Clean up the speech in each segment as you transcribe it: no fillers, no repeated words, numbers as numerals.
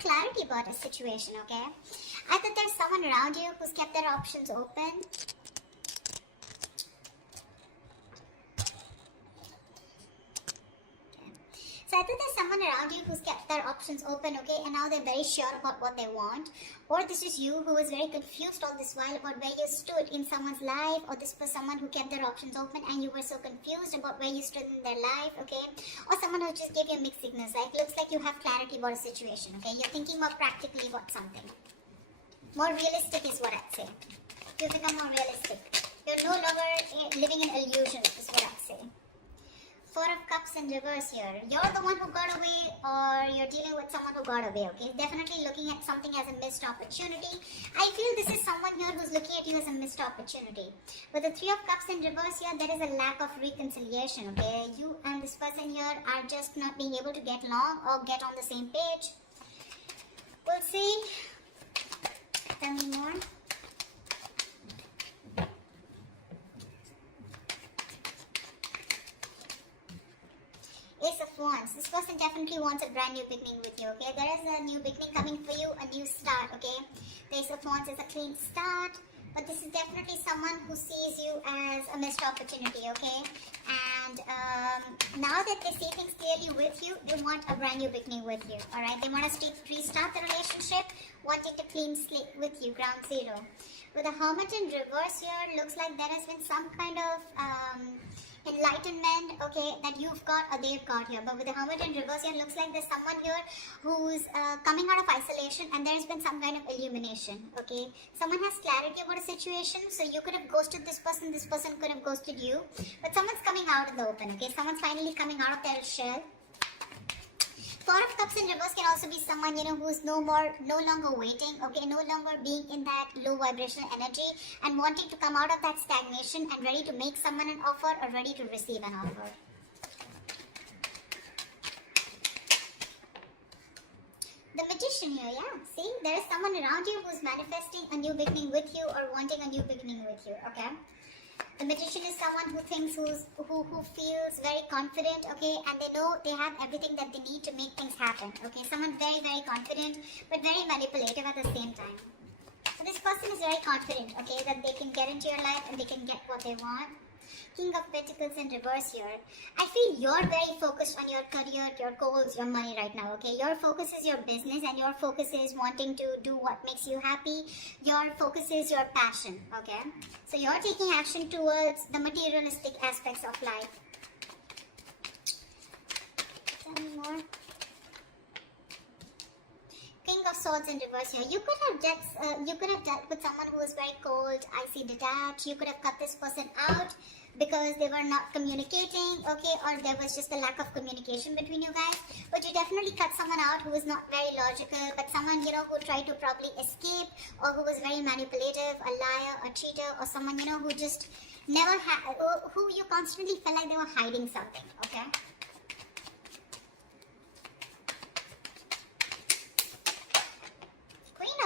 clarity about a situation, okay? Either there's someone around you who's kept their options open. So either there's someone around you who's kept their options open, okay, and now they're very sure about what they want, or this is you who was very confused all this while about where you stood in someone's life, or this was someone who kept their options open and you were so confused about where you stood in their life, okay, or someone who just gave you mixed signals, like looks like you have clarity about a situation, okay, you're thinking more practically about something. More realistic is what I'd say. You become more realistic. You're no longer living in illusions is what I'd say. Four of Cups in reverse here. You're the one who got away, or you're dealing with someone who got away, okay? Definitely looking at something as a missed opportunity. I feel this is someone here who's looking at you as a missed opportunity. With the Three of Cups in reverse here, there is a lack of reconciliation, okay? You and this person here are just not being able to get along or get on the same page. We'll see. Tell me more. Ace of Wands. This person definitely wants a brand new beginning with you, okay? There is a new beginning coming for you, a new start, okay? The Ace of Wands is a clean start, but this is definitely someone who sees you as a missed opportunity, okay? And now that they see things clearly with you, they want a brand new beginning with you, alright? They want to restart the relationship, wanting to clean slate with you, ground zero. With the Hermit in reverse here, looks like there has been some kind of enlightenment, okay, that you've got or they've got here. But with the Hermit in reverse here, looks like there's someone here who's coming out of isolation and there's been some kind of illumination, okay. Someone has clarity about a situation, so you could have ghosted this person could have ghosted you, but someone's coming out in the open, okay. Someone's finally coming out of their shell. Four of Cups in reverse can also be someone, you know, who's no longer waiting, okay, no longer being in that low vibrational energy and wanting to come out of that stagnation and ready to make someone an offer or ready to receive an offer. The Magician here, yeah, see, there is someone around you who's manifesting a new beginning with you or wanting a new beginning with you, okay. The Magician is someone who thinks, who feels very confident, okay, and they know they have everything that they need to make things happen, okay. Someone very, very confident, but very manipulative at the same time. So this person is very confident, okay, that they can get into your life and they can get what they want. King of Pentacles in reverse here. I feel you're very focused on your career, your goals, your money right now, okay? Your focus is your business and your focus is wanting to do what makes you happy. Your focus is your passion, okay? So you're taking action towards the materialistic aspects of life. Tell me more. King of Swords in reverse here. You could have dealt with someone who was very cold, icy, detached. You could have cut this person out because they were not communicating, okay, or there was just a lack of communication between you guys. But you definitely cut someone out who was not very logical, but someone, you know, who tried to probably escape, or who was very manipulative, a liar, a cheater, or someone, you know, who just never had, who you constantly felt like they were hiding something, okay?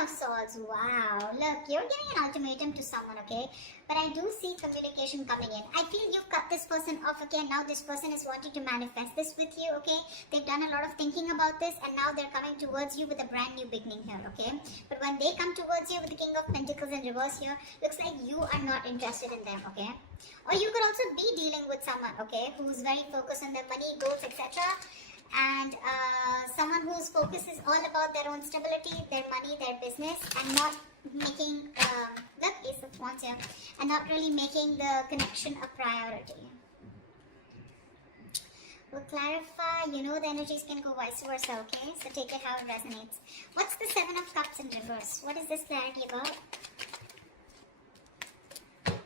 Of Swords, wow, look, you're giving an ultimatum to someone, okay, but I do see communication coming in. I feel you've cut this person off, okay, and now this person is wanting to manifest this with you, okay. They've done a lot of thinking about this and now they're coming towards you with a brand new beginning here, okay. But when they come towards you with the King of Pentacles in reverse here, looks like you are not interested in them, okay. Or you could also be dealing with someone, okay, who's very focused on their money, goals, etc., and someone whose focus is all about their own stability, their money, their business, and not making, look, Ace of Wands here, and not really making the connection a priority. We'll clarify, you know, the energies can go vice versa, okay? So take it how it resonates. What's the Seven of Cups in reverse? What is this clarity about?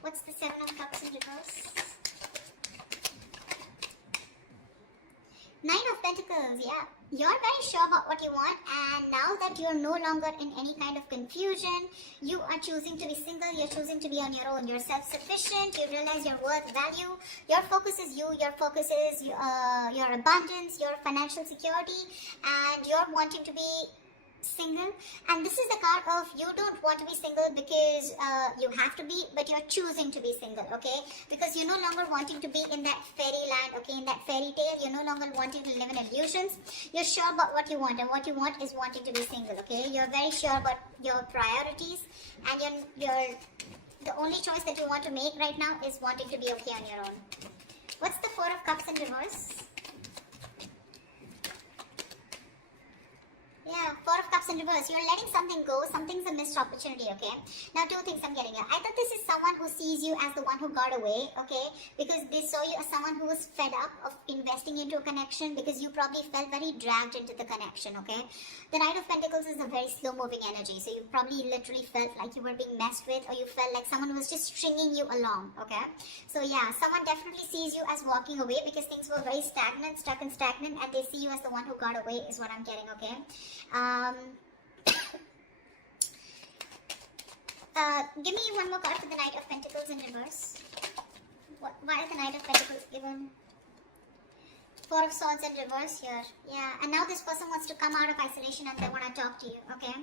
What's the Seven of Cups in reverse? Nine of Pentacles, yeah. You're very sure about what you want, and now that you're no longer in any kind of confusion, you are choosing to be single, you're choosing to be on your own, you're self-sufficient, you realize your worth, value, your focus is you, your focus is your abundance, your financial security, and you're wanting to be single, and this is the card of you don't want to be single because you have to be, but you're choosing to be single, okay? Because you're no longer wanting to be in that fairyland, okay, in that fairy tale. You're no longer wanting to live in illusions. You're sure about what you want, and what you want is wanting to be single, okay? You're very sure about your priorities, and you're the only choice that you want to make right now is wanting to be okay on your own. What's the Four of Cups in reverse? Yeah, Four of Cups in reverse. You're letting something go. Something's a missed opportunity, okay? Now, two things I'm getting here. I thought this is someone who sees you as the one who got away, okay? Because they saw you as someone who was fed up of investing into a connection because you probably felt very dragged into the connection, okay? The Knight of Pentacles is a very slow-moving energy. So you probably literally felt like you were being messed with, or you felt like someone was just stringing you along, okay? So yeah, someone definitely sees you as walking away because things were very stagnant, stuck and stagnant, and they see you as the one who got away is what I'm getting, okay? Give me one more card for the Knight of Pentacles in reverse. Why is the Knight of Pentacles given? Four of Swords in reverse here. Yeah, and now this person wants to come out of isolation and they want to talk to you, okay?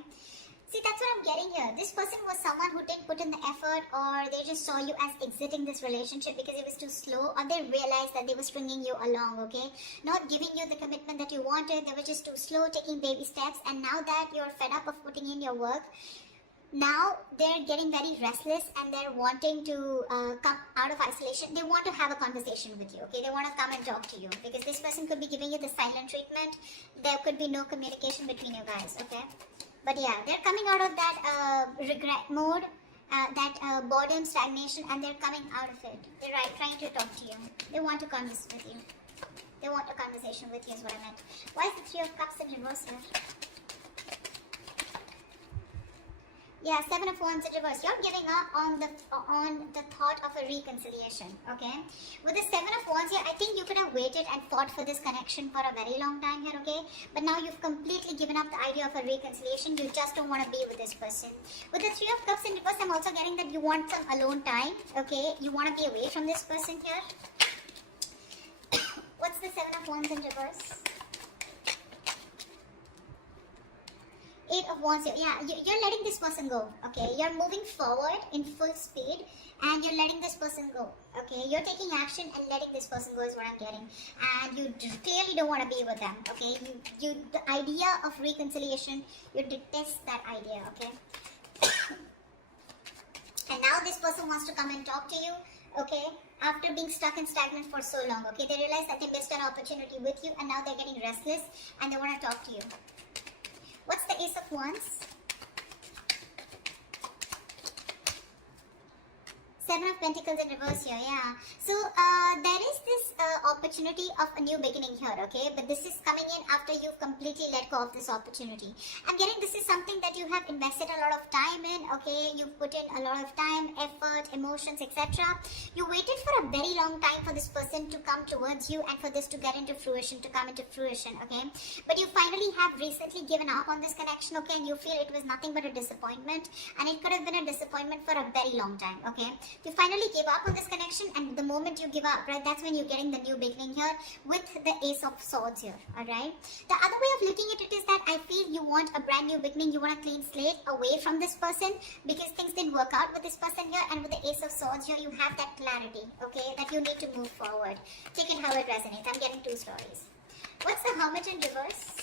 See, that's what I'm getting here. This person was someone who didn't put in the effort, or they just saw you as exiting this relationship because it was too slow, or they realized that they were stringing you along, okay? Not giving you the commitment that you wanted. They were just too slow, taking baby steps, and now that you're fed up of putting in your work, now they're getting very restless and they're wanting to come out of isolation. They want to have a conversation with you, okay? They want to come and talk to you because this person could be giving you the silent treatment. There could be no communication between you guys, okay? But yeah, they're coming out of that regret mode, that boredom, stagnation, and they're coming out of it. They're trying to talk to you. They want to converse with you. They want a conversation with you is what I meant. Why is the Three of Cups in reverse here? Yeah, Seven of Wands in reverse. You're giving up on the thought of a reconciliation, okay? With the Seven of Wands here, I think you could have waited and fought for this connection for a very long time here, okay? But now you've completely given up the idea of a reconciliation. You just don't want to be with this person. With the Three of Cups in reverse, I'm also getting that you want some alone time, okay? You want to be away from this person here. What's the Seven of Wands in reverse? Eight of Wands here. Yeah, you're letting this person go, okay? You're moving forward in full speed and you're letting this person go, okay? You're taking action and letting this person go is what I'm getting. And you clearly don't want to be with them, okay? The idea of reconciliation, you detest that idea, okay? And now this person wants to come and talk to you, okay? After being stuck and stagnant for so long, okay? They realize that they missed an opportunity with you and now they're getting restless and they want to talk to you. What's the Ace of Wands? Seven of Pentacles in reverse here, yeah. So, there is this opportunity of a new beginning here, okay? But this is coming in after you've completely let go of this opportunity. I'm getting this is something that you have invested a lot of time in, okay? You've put in a lot of time, effort, emotions, etc. You waited for a very long time for this person to come towards you and for this to get into fruition, to come into fruition, okay? But you finally have recently given up on this connection, okay? And you feel it was nothing but a disappointment. And it could have been a disappointment for a very long time, okay? You finally give up on this connection, and the moment you give up, right, that's when you're getting the new beginning here with the Ace of Swords here, alright? The other way of looking at it is that I feel you want a brand new beginning, you want a clean slate away from this person because things didn't work out with this person here, and with the Ace of Swords here, you have that clarity, okay, that you need to move forward. Take it how it resonates. I'm getting two stories. What's the Hermit in reverse?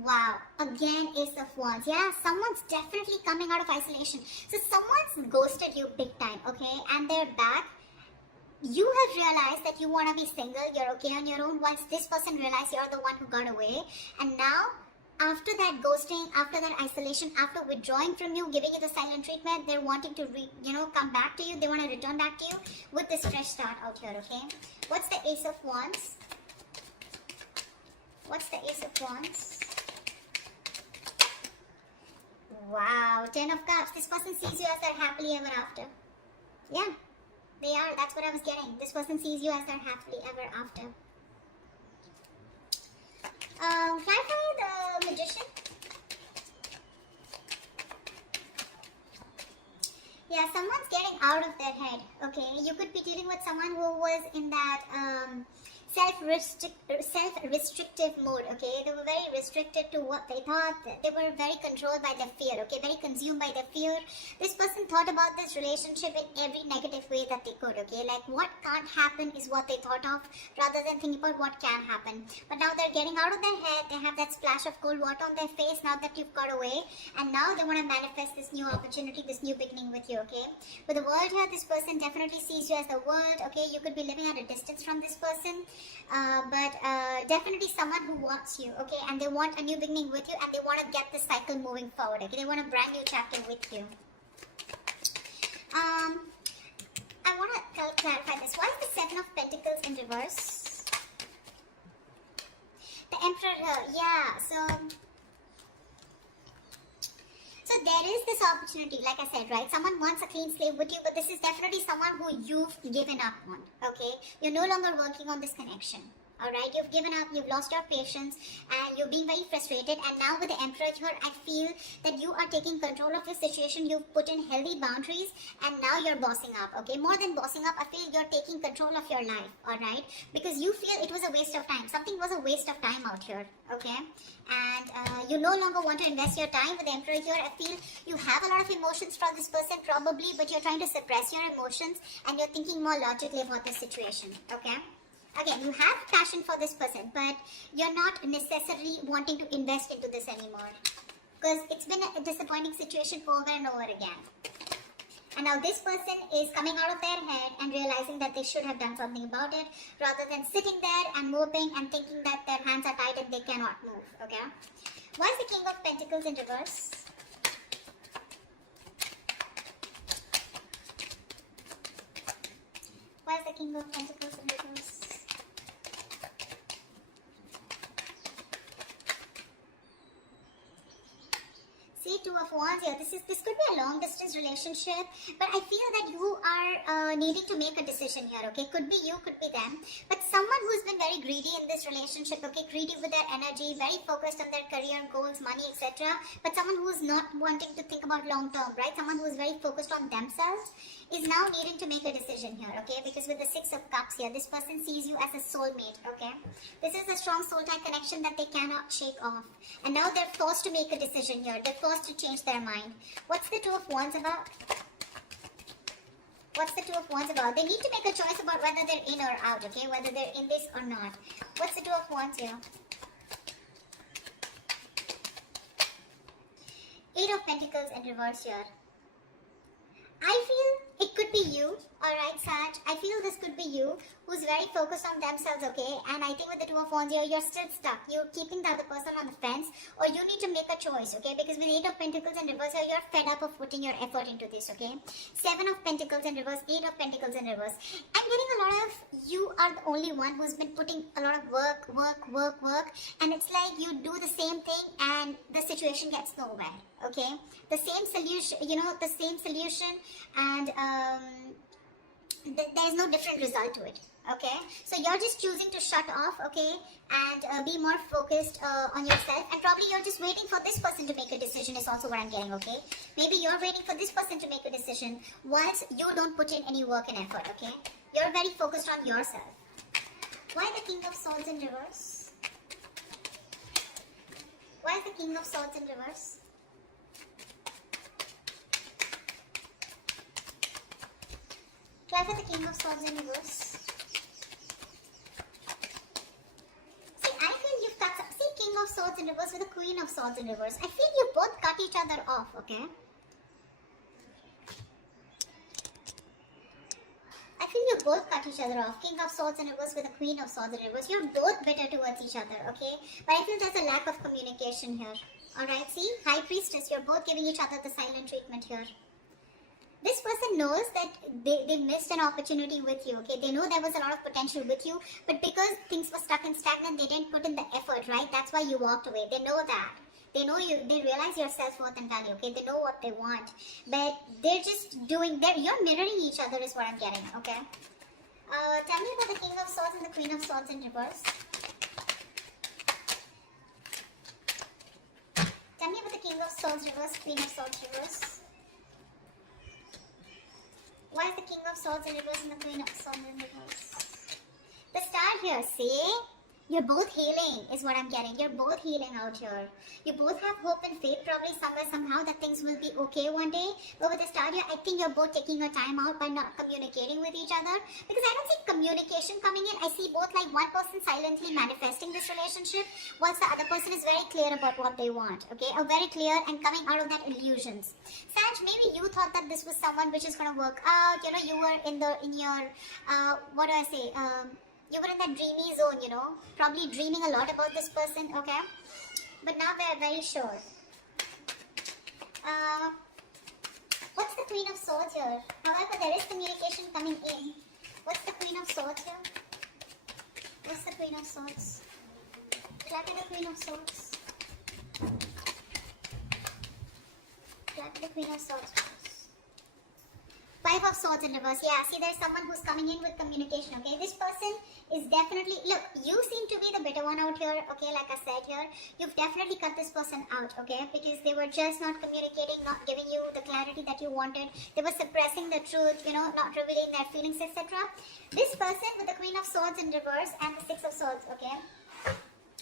Wow, again Ace of Wands. Yeah, someone's definitely coming out of isolation. So someone's ghosted you big time, okay? And they're back. You have realized that you want to be single, you're okay on your own. Once this person realized you're the one who got away. And now, after that ghosting, after that isolation, after withdrawing from you, giving you the silent treatment, they're wanting to, come back to you. They want to return back to you with this fresh start out here, okay? What's the Ace of Wands? What's the Ace of Wands? Wow, Ten of Cups. This person sees you as their happily ever after. Yeah, they are. That's what I was getting. This person sees you as their happily ever after. Clarify the Magician. Yeah, someone's getting out of their head, okay? You could be dealing with someone who was in that self-restrictive mode, okay? They were very restricted to what they thought. They were very controlled by their fear, okay? Very consumed by their fear. This person thought about this relationship in every negative way that they could, okay? Like what can't happen is what they thought of rather than thinking about what can happen. But now they're getting out of their head. They have that splash of cold water on their face now that you've got away. And now they want to manifest this new opportunity, this new beginning with you, okay? With the world here, this person definitely sees you as the world, okay? You could be living at a distance from this person. But definitely someone who wants you, okay, and they want a new beginning with you, and they want to get the cycle moving forward, okay, they want a brand new chapter with you. I want to clarify this. Why is the Seven of Pentacles in reverse? The Emperor here, yeah, so there is this opportunity, like I said, right? Someone wants a clean slate with you, but this is definitely someone who you've given up on, okay? You're no longer working on this connection, all right? You've given up, you've lost your patience, and you're being very frustrated. And now with the Emperor here, I feel that you are taking control of your situation. You've put in healthy boundaries, and now you're bossing up, okay? More than bossing up, I feel you're taking control of your life, all right? Because you feel it was a waste of time. Something was a waste of time out here, okay? And you no longer want to invest your time with the Emperor here. I feel you have a lot of emotions from this person probably, but you're trying to suppress your emotions and you're thinking more logically about this situation, okay? Again, you have passion for this person, but you're not necessarily wanting to invest into this anymore because it's been a disappointing situation over and over again. And now this person is coming out of their head and realizing that they should have done something about it rather than sitting there and moping and thinking that their hands are tied and they cannot move, okay? Why is the King of Pentacles in reverse? Why is the King of Pentacles in reverse? Two of Wands here. This could be a long distance relationship, but I feel that you are needing to make a decision here, okay? Could be you, could be them, but someone who's been very greedy in this relationship, okay? Greedy with their energy, very focused on their career goals, money, etc. But someone who's not wanting to think about long term, right? Someone who's very focused on themselves is now needing to make a decision here, okay? Because with the Six of Cups here, this person sees you as a soulmate, okay? This is a strong soul tie connection that they cannot shake off. And now they're forced to make a decision here. They're forced to change their mind. What's the Two of Wands about? What's the Two of Wands about? They need to make a choice about whether they're in or out, okay? Whether they're in this or not. What's the Two of Wands here? Eight of Pentacles in reverse here. I feel it could be you, alright, Sag. I feel this could be you who's very focused on themselves, okay? And I think with the Two of Wands here, you're still stuck. You're keeping the other person on the fence, or you need to make a choice, okay? Because with Eight of Pentacles in reverse here, you're fed up of putting your effort into this, okay? Seven of Pentacles in reverse, Eight of Pentacles in reverse. I'm getting a lot of, you are the only one who's been putting a lot of work, and it's like you do the same thing and the situation gets nowhere, okay? The same solution, the same solution, and there's no different result to it, okay? So you're just choosing to shut off, okay, and be more focused on yourself, and probably you're just waiting for this person to make a decision is also what I'm getting, okay? Maybe you're waiting for this person to make a decision whilst you don't put in any work and effort, okay? You're very focused on yourself. Why the King of Swords in reverse? Why is the King of Swords in reverse? Why for the King of Swords in reverse? See, I feel you've cut some. See, King of Swords in reverse with the Queen of Swords in reverse. I feel you both cut each other off, okay? I feel you both cut each other off. King of Swords in reverse with the Queen of Swords in reverse. You're both bitter towards each other, okay? But I feel there's a lack of communication here. Alright, see? High Priestess, you're both giving each other the silent treatment here. This person knows that they missed an opportunity with you, okay? They know there was a lot of potential with you, but because things were stuck and stagnant, they didn't put in the effort, right? That's why you walked away. They know that. They know you, they realize your self-worth and value, okay? They know what they want, but they're just doing, you're mirroring each other is what I'm getting, okay? Tell me about the King of Swords and the Queen of Swords in reverse. Tell me about the King of Swords reverse, Queen of Swords reverse. Why is the King of Swords in reverse and the Queen of Swords in reverse? The star here, see? You're both healing is what I'm getting. You're both healing out here. You both have hope and faith probably somewhere, somehow that things will be okay one day. But with the star here, I think you're both taking your time out by not communicating with each other. Because I don't see communication coming in. I see both like one person silently manifesting this relationship whilst the other person is very clear about what they want. Okay, or very clear and coming out of that illusions. Sag, maybe you thought that this was someone which is going to work out. You know, you were in your, what do I say, you were in that dreamy zone, you know, probably dreaming a lot about this person, okay? But now we're very sure. What's the Queen of Swords here? However, there is communication coming in. What's the Queen of Swords here? What's the Queen of Swords? Clap at the Queen of Swords. Clap at the Queen of Swords. Five of Swords in reverse. Yeah, see, there's someone who's coming in with communication, okay? This person is definitely, look, you seem to be the bitter one out here, okay? Like I said here, you've definitely cut this person out, okay? Because they were just not communicating, not giving you the clarity that you wanted. They were suppressing the truth, you know, not revealing their feelings, etc. This person with the Queen of Swords in reverse and the Six of Swords, okay?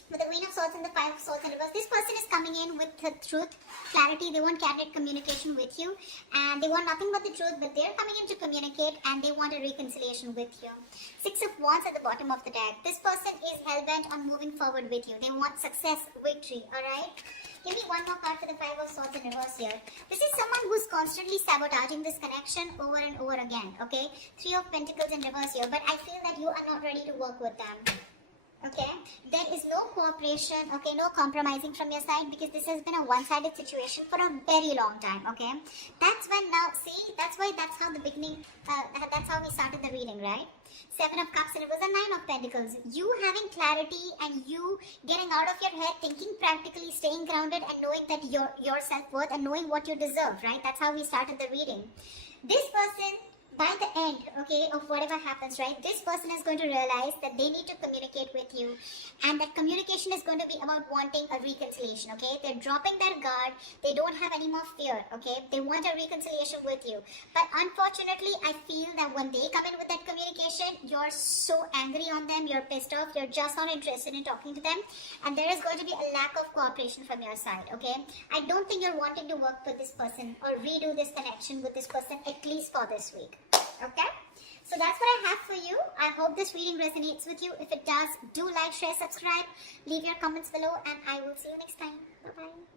With the Queen of Swords and the Five of Swords in reverse, this person is coming in with the truth, clarity. They want candid communication with you, and they want nothing but the truth, but they're coming in to communicate, and they want a reconciliation with you. Six of Wands at the bottom of the deck. This person is hell-bent on moving forward with you. They want success, victory, alright? Give me one more card for the Five of Swords in reverse here. This is someone who's constantly sabotaging this connection over and over again, okay? Three of Pentacles in reverse here, but I feel that you are not ready to work with them. Okay, there is no cooperation, okay, no compromising from your side, because this has been a one-sided situation for a very long time, okay? That's when now, see, that's how the beginning, that's how we started the reading, right? Seven of Cups and it was a Nine of Pentacles. You having clarity and you getting out of your head, thinking practically, staying grounded and knowing that your self-worth and knowing what you deserve, right? That's how we started the reading. This person, by the end, okay, of whatever happens, right, this person is going to realize that they need to communicate with you, and that communication is going to be about wanting a reconciliation, okay? They're dropping their guard. They don't have any more fear, okay? They want a reconciliation with you. But unfortunately, I feel that when they come in with that communication, you're so angry on them, you're pissed off, you're just not interested in talking to them, and there is going to be a lack of cooperation from your side, okay? I don't think you're wanting to work with this person or redo this connection with this person, at least for this week. Okay, so that's what I have for you. I hope this reading resonates with you. If it does, do like, share, subscribe, leave your comments below, and I will see you next time. Bye bye.